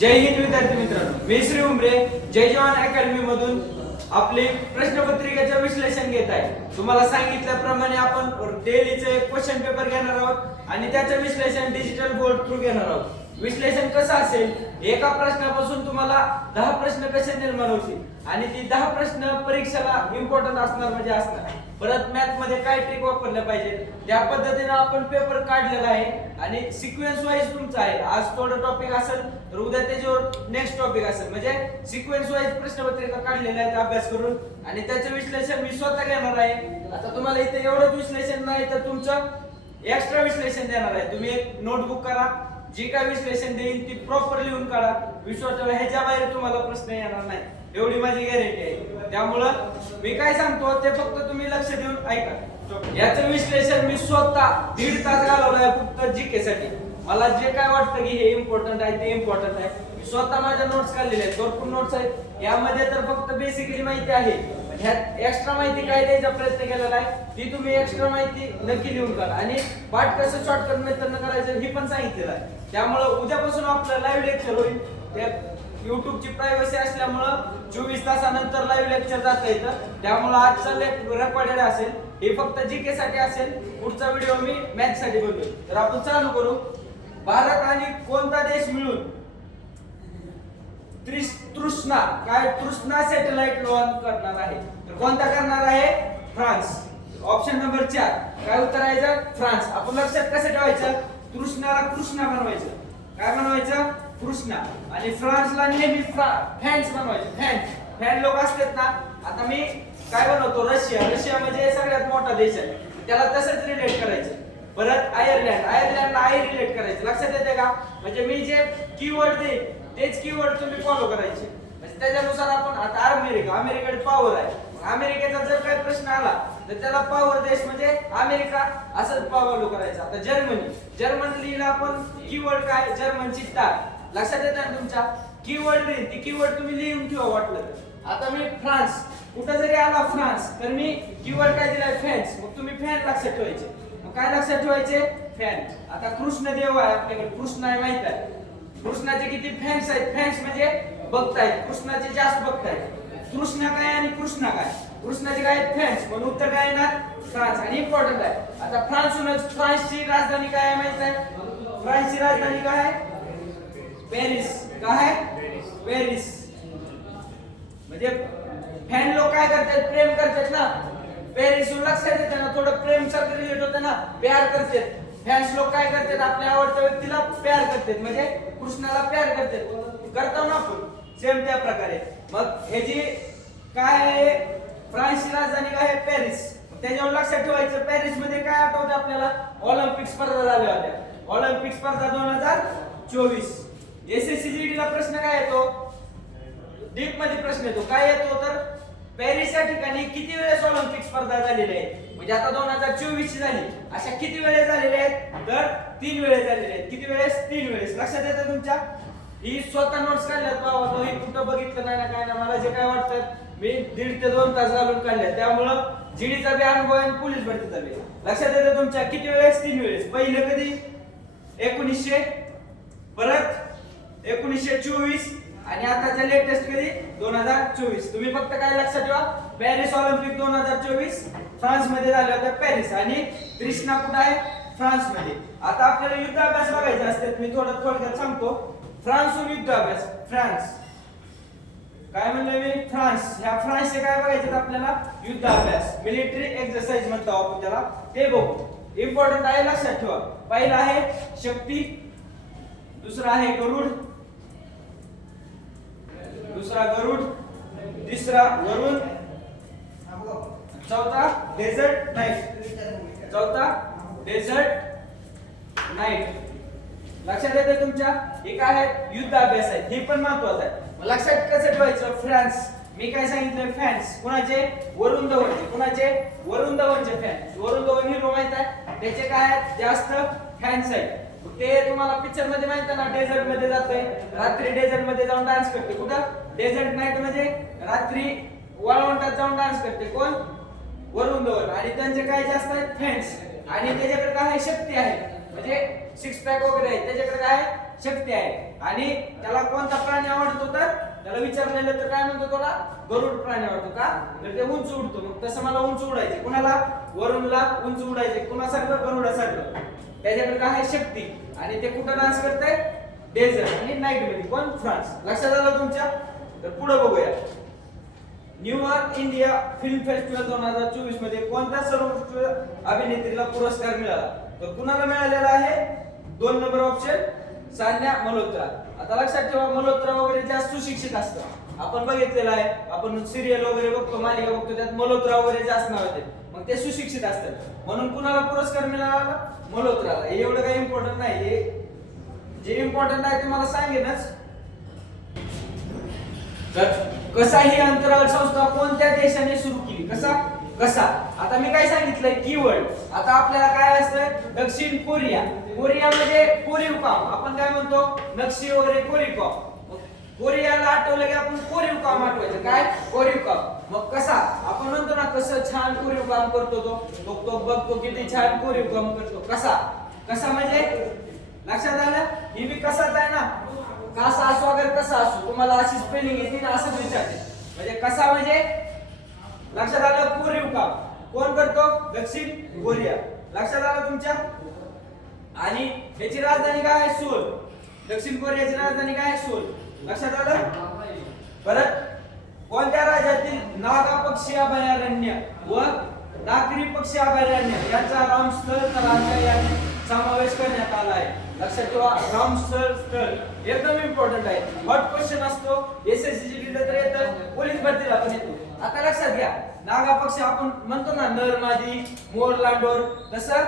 जय हिंद विद्यार्थी मित्रांनो, मी श्री उमरे जय जवान अकॅडमी मधून आपले प्रश्नपत्रिकेचे विश्लेषण घेत आहे। तुम्हाला सांगितल्याप्रमाणे आपण डेलीचे क्वेश्चन पेपर घेणार आहोत आणि त्याचे विश्लेषण डिजिटल बोर्ड थ्रू घेणार आहोत। विश्लेषण कसं असेल, एका प्रश्नापासून तुम्हाला 10 प्रश्न कसे निर्माण होतील आणि ती 10 प्रश्न परीक्षेला इम्पॉर्टंट असणार म्हणजे असणार। परत मॅथ मध्ये काय ट्रिक वापरल्या पाहिजे त्या पद्धतीने आपण पेपर काढलेला आहे आणि सिक्वेन्स वाईज तुमचा आहे। आज थोडं टॉपिक असेल तर उद्या त्याच्यावर नेक्स्ट टॉपिक असेल, म्हणजे सिक्वेन्स वाईज प्रश्नपत्रिका काढलेल्या आहेत अभ्यास करून आणि त्याचे विश्लेषण मी स्वतः घेणार आहे। आता तुम्हाला इथे एवढंच विश्लेषण नाही तर तुमचं एक्स्ट्रा विश्लेषण देणार आहे। तुम्ही एक नोटबुक करा, जी काय विश्लेषण देईल ती प्रॉपर लिहून काढा। विश्वासावर ह्याच्या बाहेर तुम्हाला प्रश्न येणार नाही, एवढी माझी गॅरंटी आहे। त्यामुळं मी काय सांगतो ते फक्त तुम्ही लक्ष देऊन ऐका। याचं विश्लेषण मी स्वतः 1.5 तास घालवलाय फक्त जीके साठी। मला जे काय वाटतं की हे इम्पॉर्टंट आहे ते इम्पॉर्टंट आहे, मी स्वतः माझ्या नोट्स काढलेल्या आहेत, भरपूर नोट्स आहेत। यामध्ये तर फक्त बेसिकली माहिती आहे, ह्यात एक्स्ट्रा माहिती काय द्यायचा प्रयत्न केलेला आहे ती तुम्ही एक्स्ट्रा माहिती नक्की लिहून काढा आणि पाठ कसं शॉर्टकट मेथडनं करायचं हे पण सांगितलेलं आहे। त्यामुळे उद्यापासून आपलं लाईव्ह लेक्चर होईल। त्या YouTube ची प्रायव्हसी असल्यामुळं 24 तासानंतर लाईव्ह लेक्चर जाता येतं, त्यामुळे आजचा रेकॉर्डेड असेल, हे फक्त जीके साठी असेल। पुढचा व्हिडिओ मी मॅथ साठी बनवेल। तर आपण चालू करू। भारत आणि कोणता देश मिळून तृष्णा सॅटेलाइट लॉन्च करणार आहे? तर कोणता करणार आहे? फ्रान्स। ऑप्शन नंबर 4 काय उत्तर आहे? फ्रान्स। आपण लक्षात कसं ठेवायचं? तृष्णाला कृष्णा बनवायचं। काय बनवायचं? कृष्णा। आणि फ्रान्सला नेहमी फॅन्स बनवायचे। फॅन लोक असतात ना। आता मी काय बनवतो? रशिया म्हणजे सगळ्यात मोठा देश आहे, त्याला तसंच रिलेट करायचं। परत आयर्लंडला आय रिलेट करायचं। लक्षात येते का? म्हणजे मी जे कीवर्ड देईन तेच कीवर्ड तुम्ही फॉलो करायचे, म्हणजे त्याच्यानुसार आपण। आता अमेरिकेकडे पॉवर आहे, अमेरिकेचा जर काही प्रश्न आला तर त्याला पॉवर देश म्हणजे अमेरिका असंच फॉलो करायचं। आता जर्मनीला आपण कीवर्ड काय? जर्मनची स्टार। लक्षात येतं ना तुमच्या? कीवर्ड देईन ती कीवर्ड तुम्ही लिहून ठेवा वाटलं तर। आता मी फ्रान्स, कुठं जरी आला फ्रान्स तर मी कीवर्ड काय दिलाय? फॅन्स। मग तुम्ही फॅन लक्षात ठेवायचे। मग काय लक्षात ठेवायचे? फॅन। आता कृष्ण देव आहे आपल्याकडे, कृष्ण आहे माहित आहे। कृष्णाचे किती फॅन्स आहेत? फॅन्स म्हणजे भक्त आहेत, कृष्णाचे जास्त भक्त आहेत। तृष्णा काय आणि कृष्णा काय? कृष्णाचे काय? फॅन्स। म्हणून उत्तर काय येणार? फ्रान्स। आणि इम्पॉर्टंट आहे। आता फ्रान्सची राजधानी काय आहे माहित आहे? फ्रान्सची राजधानी काय आहे? पॅरिस। काय आहे? पॅरिस। म्हणजे फॅन लोक काय करतात? प्रेम करतात ना। पॅरिस लक्षात येतं ना, थोडं प्रेम सारखं रिलेट होतं ना, प्यार करतात। फॅन्स लोक काय करतात? आपल्या आवडत्या व्यक्तीला प्यार करतात, म्हणजे कृष्णाला प्यार करतात। करतो ना आपण सेम त्या प्रकारे। मग हे जी काय आहे? फ्रान्सची राजधानी काय आहे? पॅरिस। त्याच्यावर लक्षात ठेवायचं। पॅरिस मध्ये काय आठवतं आपल्याला? ऑलिम्पिक स्पर्धा झाल्या होत्या। ऑलिम्पिक स्पर्धा 2024। SSCGD ला प्रश्न काय येतो? डीप मध्ये प्रश्न येतो। काय येतो? तर पॅरिस या ठिकाणी किती वेळेस ऑलिम्पिक स्पर्धा झालेल्या आहेत? म्हणजे आता 2024 ची झाली, अशा किती वेळेस झालेल्या आहेत? तर 3 वेळेस झालेल्या आहेत। किती वेळेस? 3 वेळेस। लक्षात येतं तुमच्या? ही स्वतः नोट्स काढल्यात बाबा, ही कुठं बघितलं नाही ना काय ना, मला जे काय वाटतं मी 1.5 ते 2 तास घालून काढले। त्यामुळं जीडीचा बी अनुभव आहे, पोलीस भरतीचा बी। लक्षात येतं तुमच्या? किती वेळेस? 3 वेळेस। पहिलं कधी? 1900, परत 1924 आणि आताच्या लेटेस्ट कधी? 2024। तुम्ही फक्त काय लक्षात ठेवा? पॅरिस ऑलिम्पिक 2024 फ्रान्स मध्ये झाले होते, पॅरिस। आणि तृष्णा कुठं आहे? फ्रान्स मध्ये। आता आपल्याला युद्ध अभ्यास बघायचे असतात, मी थोडक्यात सांगतो। फ्रान्सहून युद्ध अभ्यास। फ्रान्स काय म्हणलं मी? फ्रान्स। ह्या फ्रान्सचे काय बघायचे आपल्याला? युद्ध अभ्यास, मिलिटरी एक्सरसाइज म्हणतो आपण त्याला, ते बघू। इम्पॉर्टंट आहे, लक्षात ठेवा। पहिला आहे शक्ती, दुसरा आहे गरुड, दुसरा गरुड, तिसरा वरुण, चौथा डेझर्ट नाईट। लक्षात येते तुमच्या? हे काय आहे? युद्ध अभ्यास आहे, हे पण महत्वाचं आहे। लक्षात कसं ठेवायचं? फ्रान्स मी काय सांगितलं? फॅन्स कुणाचे? वरुण धवनचे। कुणाचे? वरुण धवनचे फॅन्स। वरुण धवन हिरो माहित आहे, त्याचे काय आहेत? जास्त फॅन्स आहेत। ते तुम्हाला पिक्चर मध्ये माहित आहे ना, डेझर्ट मध्ये जातोय, रात्री डेझर्ट मध्ये जाऊन डान्स करते। कुठं? डेझर्ट नाईट म्हणजे रात्री वाळवंटात जाऊन डान्स करते। कोण? वरुण धवन। आणि त्यांचे काय जास्त आहेत? फॅन्स। आणि त्याच्याकडे काय आहे? शक्ती आहे, म्हणजे 6 पॅक वगैरे आहे, त्याच्याकडे काय आहे? शक्ती आहे। आणि त्याला कोणता प्राणी आवडतो तर त्याला विचारलेलं तर काय म्हणतो त्याला गरुड प्राणी आवडतो का तर ते उंच उडतो मग तसं मला उंच उडायचे कुणाला वरुणला उंच उडायचे कुणासारखं गरुडासारखं त्याच्याकडे काय आहे शक्ती आणि ते कुठं डान्स करताय डेझर्ट आणि नाईट मध्ये कोण फ्रान्स लक्षात आलं तुमच्या तर पुढे बघूया न्यूयॉर्क इंडिया फिल्म फेस्टिवल 2024 मध्ये कोणत्या सर्वोत्कृष्ट अभिनेत्रीला पुरस्कार मिळाला तर कुणाला मिळालेला आहे 2 नंबर ऑप्शन सान्या मल्होत्रा आता लक्षात ठेवा मल्होत्रा वगैरे जास्त सुशिक्षित असतं आपण बघितलेलं आहे आपण सिरियल वगैरे बघतो मालिका बघतो त्यात मल्होत्रा वगैरे जास्त नाव येते मग ते सुशिक्षित असतात म्हणून कुणाला पुरस्कार मिळाला मल्होत्राला हे एवढं काही इम्पॉर्टंट नाही हे जे इम्पॉर्टंट आहे तुम्हाला सांगेनच तर कसा ही अंतराळ संस्था कोणत्या देशाने सुरू केली कसा आता मी काय सांगितलंय कीवर्ड आता आपल्याला काय असतं दक्षिण कोरिया कोरियामध्ये कोरीव काम आपण काय म्हणतो नक्षी वगैरे कोरीव काम कोरियाला आठवलं की आपण कोरीव काम आठवायचं काय कोरीव काम मग कसा आपण म्हणतो ना कसं छान कोरीव काम करतो तो बघतो किती छान कोरीव काम करतो कसा म्हणजे लक्षात आलं ही बी कसाच आहे ना कसा असो अगर कसा असो तुम्हाला अशी स्पेलिंग येते ना असं विचारते म्हणजे कसा म्हणजे लक्षात आलं कोरीव काम कोण करतो दक्षिण कोरिया लक्षात आलं तुमच्या आणि याची राजधानी काय आहे सोल दक्षिण कोरियाची राजधानी काय आहे सोल लक्षात आलं परत कोणत्या राज्यातील नागा पक्षी अभयारण्य व नागरी पक्षी अभयारण्य यांचा रामस्थळ तलावाच्या याने समावेश करण्यात आला आहे लक्षात ठेवा रामस्थळ स्थळ एकदम इम्पॉर्टंट आहे हॉट क्वेश्चन असतो एसएससी ची तर येतं पोलीस भरतीला पण येतो आता लक्षात घ्या नागा पक्षी आपण म्हणतो ना नर मादी मोर लांडोर तसं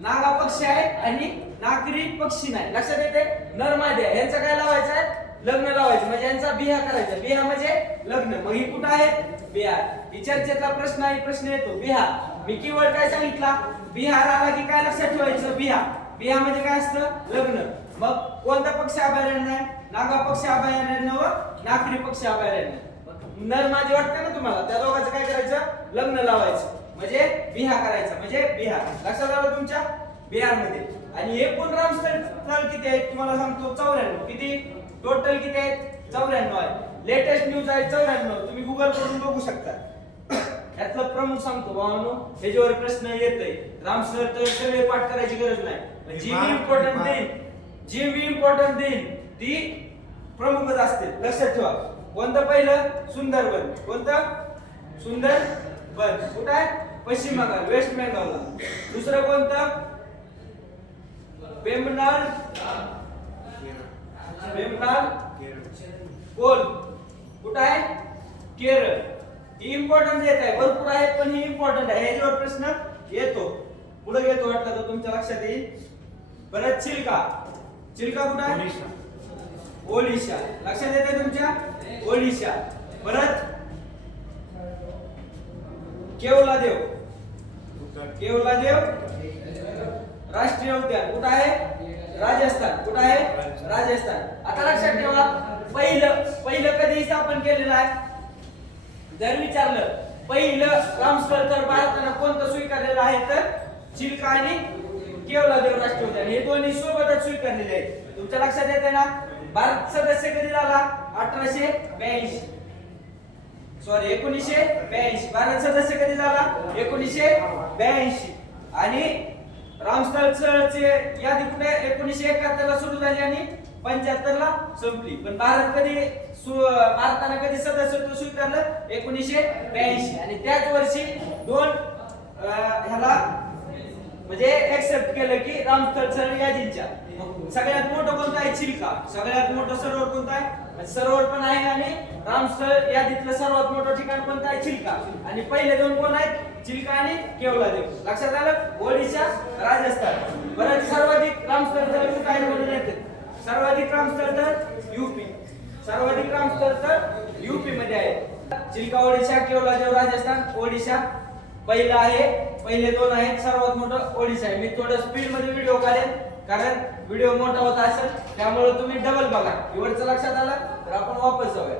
नागा पक्षी आहे आणि नागरी पक्षी नाही लक्षात येते नर मादी आहे यांचं काय लावायचं आहे लग्न लावायचं म्हणजे यांचा बिहा करायचा बिहा म्हणजे लग्न मग ही कुठं आहे बिहार ही चर्चेतला प्रश्न येतो बिहार मी कीवर्ड काय सांगितला बिहार आला की काय लक्षात ठेवायचं बिहा म्हणजे काय असतं लग्न मग कोणता पक्षी अभयारण्य आहे नागा पक्षी अभयारण्य व नागरी पक्षी अभयारण्य नर माझी वाटतं ना तुम्हाला त्या दोघांचं काय करायचं लग्न लावायचं म्हणजे बिहा करायचं म्हणजे बिहार लक्षात आलं तुमच्या बिहार मध्ये आणि एकूण रामस्थळ किती आहेत तुम्हाला सांगतो 94 किती टोटल किती आहेत 94 आहे लेटेस्ट न्यूज आहे 94 तुम्ही गुगल करून बघू शकता यातलं प्रमुख सांगतो भावांनो ह्याच्यावर प्रश्न येतोय रामस्थळ तर सगळे पाठ करायची गरज नाही जी मी इम्पॉर्टंट देईन ती प्रमुखच असते लक्षात ठेवा कोणतं पहिलं सुंदरबन कोणतं सुंदरबन कुठं आहे पश्चिम बंगाल वेस्ट बेंगॉलला दुसरं कोणतं वेम्बनाड कोल कुठं आहे केरळ ही इम्पॉर्टंट देत आहे भरपूर आहेत पण ही इम्पॉर्टंट आहे ह्याच्यावर प्रश्न येतो पुढे येतो वाटला तर तुमच्या लक्षात येईल परत चिल्का कुठं आहे ओडिशा लक्षात येते तुमच्या ओडिशा परत केवलादेव राष्ट्रीय उद्यान कुठं आहे राजस्थान कुठं आहे राजस्थान आता लक्षात ठेवा पहिलं कधी स्थापन केलेलं आहे जर विचारलं पहिलं रामस्थळ तर भारताने कोणतं स्वीकारलेलं आहे तर चिल्का आणि केवलादेव राष्ट्रीय उद्यान हे दोन्ही सोबतच स्वीकारलेले आहेत तुमच्या लक्षात येते ना भारत सदस्य कधी झाला 1982 भारत सदस्य कधी झाला 1982 आणि रामस्थळचे यादी कुठे 1971 ला सुरू झाली आणि 75 ला संपली पण भारताने कधी सदस्यत्व स्वीकारलं 1982 आणि त्याच वर्षी दोन ह्याला म्हणजे एक्सेप्ट केलं की रामस्थळ यादीच्या सगळ्यात मोठं कोणतं आहे चिल्का सगळ्यात मोठं सरोवर कोणतं आहे सरोवर पण आहे आणि रामस्थळ यादीतलं सर्वात मोठं ठिकाण कोणतं आहे चिल्का आणि पहिले दोन कोण आहेत चिल्का आणि केवलादेव लक्षात आलं ओडिशा राजस्थान बरं सर्वाधिक रामस्थळ तर काय म्हणून येते सर्वाधिक रामस्थळ तर यूपी मध्ये आहे चिल्का ओडिशा केवलादेव राजस्थान ओडिशा पहिला आहे पहिले दोन आहेत सर्वात मोठं ओडिशा आहे मी थोडं स्पीड मध्ये व्हिडिओ काढेन कारण व्हिडिओ मोठा होत असेल त्यामुळे तुम्ही डबल बघा एवढचं लक्षात आलं तर आपण वापस जाऊया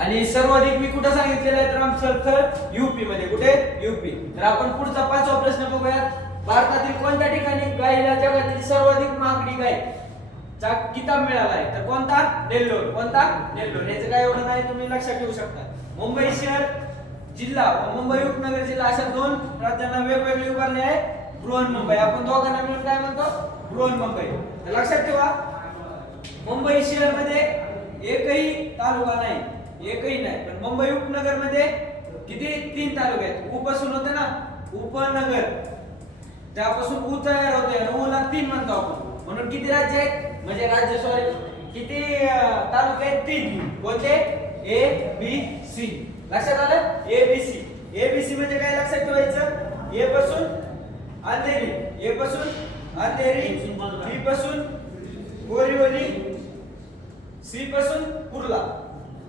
आणि सर्वाधिक मी कुठं सांगितलेलं आहे रामस्थळ तर यूपी मध्ये कुठे यूपी तर आपण पुढचा 5वा प्रश्न बघूया भारतातील कोणत्या ठिकाणी गायीला जगातील सर्वाधिक मागणी गाय चा किताब मिळाला आहे. तर कोणता? नेल्लोर. कोणता? नेल्लोर. याचं काय एवढं नाही, तुम्ही लक्षात ठेवू शकता. मुंबई शहर जिल्हा व मुंबई उपनगर जिल्हा अशा दोन राज्यांना वेगवेगळी उभारणी आहे बृहन्मुंबई. आपण दोघांना मिळून काय म्हणतो? बृहन्मुंबई. तर लक्षात ठेवा, मुंबई शहर मध्ये एकही तालुका नाही, एकही नाही. पण मुंबई उपनगर मध्ये किती? 3 तालुके आहेत. उपासून होते ना, उपनगर, त्यापासून उ तयार होते आणि उ ला 3 म्हणतो आपण. म्हणून किती राज्य आहेत? म्हणजे राज्य सॉरी किती तालुके आहेत? 3. कोणते? A B C. लक्षात आलं? ए बी सी. ए बी सी म्हणजे काय लक्षात ठेवायचं? ए पासून अंधेरी, ए पासून अंधेरी, बी पासून बोरीवली, सी पासून कुर्ला.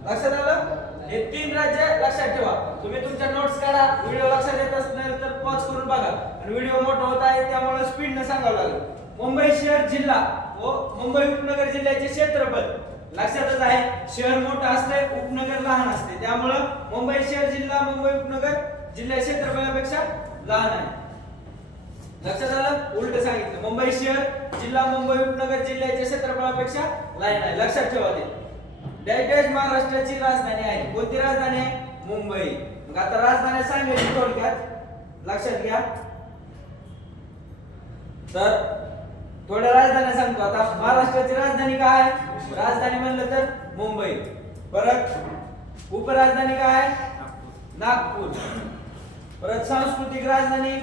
लक्षात आलं? हे 3 राज्य लक्षात ठेवा. तुम्ही तुमच्या नोट्स काढा. व्हिडिओ लक्षात येत असेल तर पॉज करून बघा. आणि व्हिडिओ मोठा होत आहे त्यामुळे स्पीडने सांगावं लागेल. मुंबई शहर जिल्हा व मुंबई उपनगर जिल्ह्याचे क्षेत्रफळ लक्षातच आहे. शहर मोठं असते, उपनगर लहान असते. त्यामुळे मुंबई शहर जिल्हा मुंबई उपनगर जिल्हा क्षेत्रफळापेक्षा लहान आहे. लक्षात आलं? उलट सांगितलं. मुंबई शहर जिल्हा मुंबई उपनगर जिल्ह्याच्या क्षेत्रफळापेक्षा लहान आहे. लक्षात ठेवा ते. डॅश महाराष्ट्राची राजधानी आहे. कोणती राजधानी आहे? मुंबई. मग आता राजधानी सांगायची थोडक्यात लक्षात घ्या. तर थोड्या राजधानी सांगतो. आता महाराष्ट्राची राजधानी काय आहे? राजधानी म्हणलं तर मुंबई. परत उपराजधानी काय आहे? नागपूर. परत सांस्कृतिक राजधानी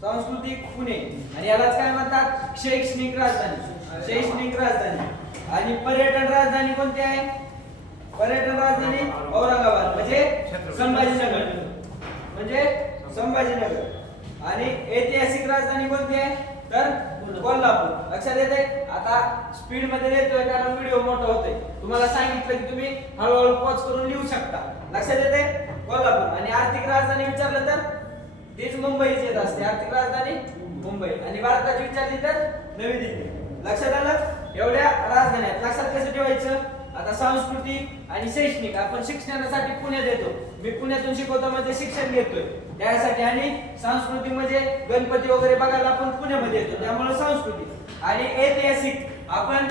सांस्कृतिक पुणे. आणि यालाच काय म्हणतात? शैक्षणिक राजधानी. शैक्षणिक राजधानी. आणि पर्यटन राजधानी कोणती आहे? पर्यटन राजधानी औरंगाबाद म्हणजे संभाजीनगर. म्हणजे संभाजीनगर. आणि ऐतिहासिक राजधानी कोणती आहे? तर कोल्हापूर. लक्षात येते? आता स्पीड मध्ये येतोय कारण व्हिडिओ मोठा होतोय. तुम्हाला सांगितलं की तुम्ही हळूहळू पॉज करून लिहू शकता. लक्षात येते? कोल्हापूर. आणि आर्थिक राजधानी विचारलं तर तीच मुंबईच येत असते. आर्थिक राजधानी मुंबई. आणि भारताची विचारली तर नवी दिल्ली. लक्षात आलं? एवढ्या राजधान्या आहेत. लक्षात कसं ठेवायचं? आता सांस्कृतिक आणि शैक्षणिक आपण शिक्षणासाठी पुण्यात येतो. मी पुण्यातून शिकवतो म्हणजे शिक्षण घेतोय त्यासाठी. आणि सांस्कृतिक म्हणजे गणपती वगैरे बघायला आपण पुण्यामध्ये येतो त्यामुळे सांस्कृतिक. आणि ऐतिहासिक आपण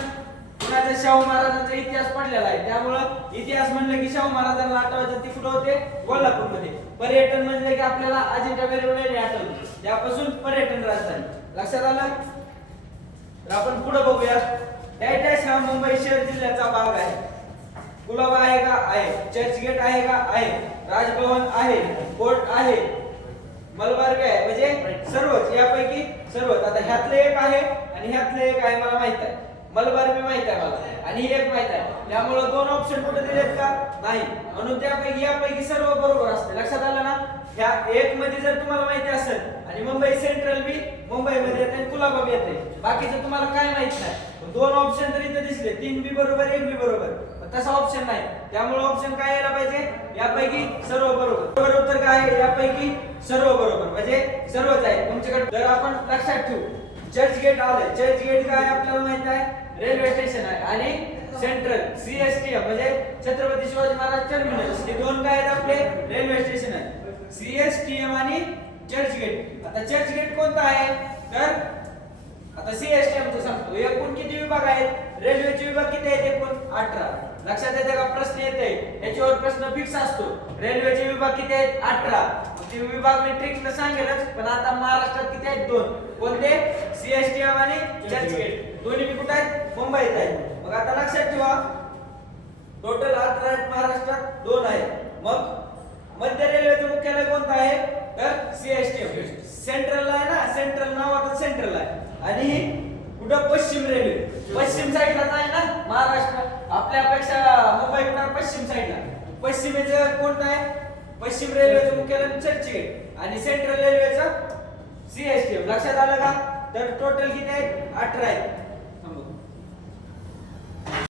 पुण्याचा शाहू महाराजांचा इतिहास पडलेला आहे त्यामुळं इतिहास म्हणलं की शाहू महाराजांना आठवायचं ते कुठं होते? कोल्हापूरमध्ये. पर्यटन म्हणलं की आपल्याला अजिंठा वेरूळ आठवलं त्यापासून पर्यटन राजधानी. लक्षात आलं? तर आपण पुढे बघूया. डॅश हा मुंबई शहर जिल्ह्याचा भाग आहे. कुलाबा आहे का? आहे. चर्चगेट आहे का? आहे. राजभवन आहे. कोर्ट आहे. मलबार आहे. म्हणजे सर्वच यापैकी सर्वच. आता ह्यातले एक आहे आणि ह्यातले एक आहे मला माहित आहे. मलबार बी माहित आहे मला आणि एक माहित आहे. त्यामुळे 2 ऑप्शन कुठे दिलेत का? नाही. म्हणून त्यापैकी यापैकी सर्व बरोबर असते. लक्षात आलं ना? ह्या एक मध्ये जर तुम्हाला माहिती असेल आणि मुंबई सेंट्रल बी मुंबईमध्ये येते आणि कुलाबा बी येते. बाकीचं तुम्हाला काय माहित नाही. 2 ऑप्शन तर इथे दिसले. 3 बी बरोबर, 1 बी बरोबर. तसा ऑप्शन नाही. त्यामुळे ऑप्शन काय यायला पाहिजे? यापैकी सर्व बरोबर. बरोबर उत्तर काय आहे? यापैकी सर्व बरोबर. म्हणजे सर्वच आहे तुमच्याकडे. तर आपण लक्षात ठेवू. चर्चगेट आले. चर्चगेट काय आपल्याला माहित आहे? रेल्वे स्टेशन आहे. आणि सेंट्रल सीएसटीएम म्हणजे छत्रपती शिवाजी महाराज टर्मिनस. हे 2 काय आहेत आपले? रेल्वे स्टेशन आहे. सीएसटीएम आणि चर्चगेट. आता चर्चगेट कोणता आहे? तर आता सीएसटीएम चं सांगतो. एकूण किती विभाग आहेत? रेल्वेचे विभाग किती आहेत? एकूण 18. लक्षात येते का? प्रश्न येते याच्यावर प्रश्न फिक्स असतो. रेल्वेचे विभाग किती आहेत? 18. ते विभाग मी ट्रिक सांगेलच. पण आता महाराष्ट्रात किती आहेत? 2. कोणते? सीएसटीएम आणि चर्चगेट. दोन्ही बी कुठे आहेत? मुंबईत आहेत. मग आता लक्षात ठेवा टोटल 18 आहेत महाराष्ट्रात, 2 आहेत. मग मध्य रेल्वेचं मुख्यालय कोणतं आहे? तर सीएसटीएम. सेंट्रल आहे ना? सेंट्रल नावाचं सेंट्रल आहे. आणि कुठं? पश्चिम रेल्वे. पश्चिम साईडलाच आहे ना महाराष्ट्र. आपल्यापेक्षा मुंबई कुठं? पश्चिम साईडला. पश्चिमेचं कोणतं आहे? पश्चिम रेल्वेचं मुख्यालय चर्चगेट आणि सेंट्रल रेल्वेचं सीएसटीएम. लक्षात आलं का? तर टोटल किती आहेत? 18 आहेत.